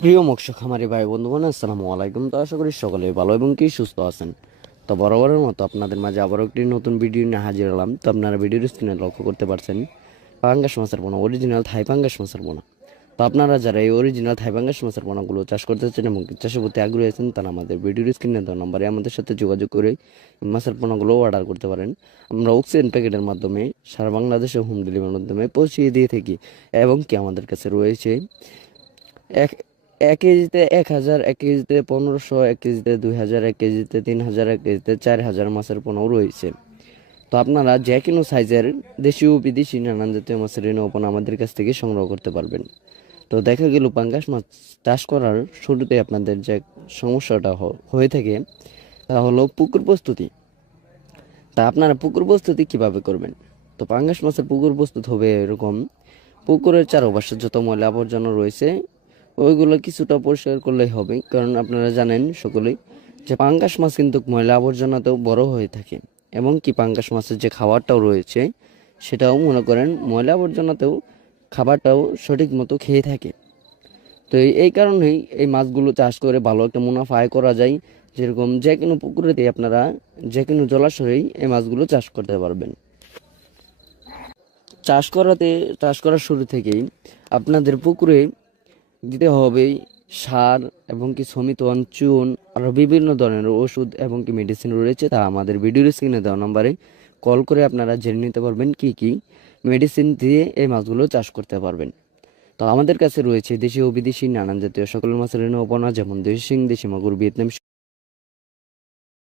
প্রিয় মৎস্য খামারি ভাই বন্ধুগণ, আসসালামু আলাইকুম। তো আশা করি সকলে ভালো এবং কি সুস্থ আছেন। তো বরাবরের মতো আপনাদের মাঝে আবারও একটি নতুন ভিডিও নিয়ে হাজির হলাম। তো আপনারা ভিডিওর স্ক্রিনে লক্ষ্য করতে পারছেন পাঙ্গাস মাছের পোনা, অরিজিনাল থাই পাঙ্গাস মাছের পোনা। তো আপনারা যারা এই অরিজিনাল থাই পাঙ্গাস মাছের পোনাগুলো চাষ করতে চান এবং চাষের প্রতি আগ্রহী আছেন, তারা আমাদের ভিডিওর স্ক্রিনে দেওয়া নম্বরে আমাদের সাথে যোগাযোগ করে মাছের পোনাগুলো অর্ডার করতে পারেন। আমরা অক্সিজেন প্যাকেটের মাধ্যমে সারা বাংলাদেশে হোম ডেলিভারির মাধ্যমে পৌঁছিয়ে দিয়ে থাকি। এবং কি আমাদের কাছে রয়েছে এক এক কেজিতে 1,000, 1 কেজিতে 1,500, 1 কেজিতে 2,000, 1 কেজিতে 3,000, 1 কেজিতে 4,000 মাছের পোনাও রয়েছে। তো আপনারা যে কোনো সাইজের দেশি ও বিদেশি নানান জাতীয় মাছের ঋণ পোনা আমাদের কাছ থেকে সংগ্রহ করতে পারবেন। তো দেখা গেল পাঙ্গাস মাছ চাষ করার শুরুতে আপনাদের যে সমস্যাটা হয়ে থাকে তা হলো পুকুর প্রস্তুতি। তা আপনারা পুকুর প্রস্তুতি কিভাবে করবেন? তো পাঙ্গাস মাছের পুকুর প্রস্তুত হবে এরকম: পুকুরের চারপাশে যত ময়লা আবর্জনা রয়েছে ওইগুলো কিছুটা পরিষ্কার করলেই হবে, কারণ আপনারা জানেন সকলেই যে পাঙ্গাস মাছ কিন্তু ময়লা আবর্জনাতেও বড় হয়ে থাকে। এবং কি পাঙ্গাস মাছের যে খাবারটাও রয়েছে সেটাও মনে করেন ময়লা আবর্জনাতেও খাবারটাও সঠিক মতো খেয়ে থাকে। তো এই কারণেই এই মাছগুলো চাষ করে ভালো একটা মুনাফা আয় করা যায়। যেরকম যে কোনো পুকুরেতেই আপনারা যে কোনো জলাশয়েই এই মাছগুলো চাষ করতে পারবেন। চাষ করার শুরু থেকেই আপনাদের পুকুরে দিতে হবে সার এবং কি সমিতন, চুন, আরও বিভিন্ন ধরনের ওষুধ এবং কি মেডিসিন রয়েছে, তা আমাদের ভিডিওর স্ক্রিনে দেওয়া নম্বরে কল করে আপনারা জেনে নিতে পারবেন কি কি মেডিসিন দিয়ে এই মাছগুলো চাষ করতে পারবেন। তো আমাদের কাছে রয়েছে দেশি ও বিদেশি নানান জাতীয় সকল মাছের ঋণ, যেমন দেশি শিং, দেশি মাগুর, ভিয়েতনাম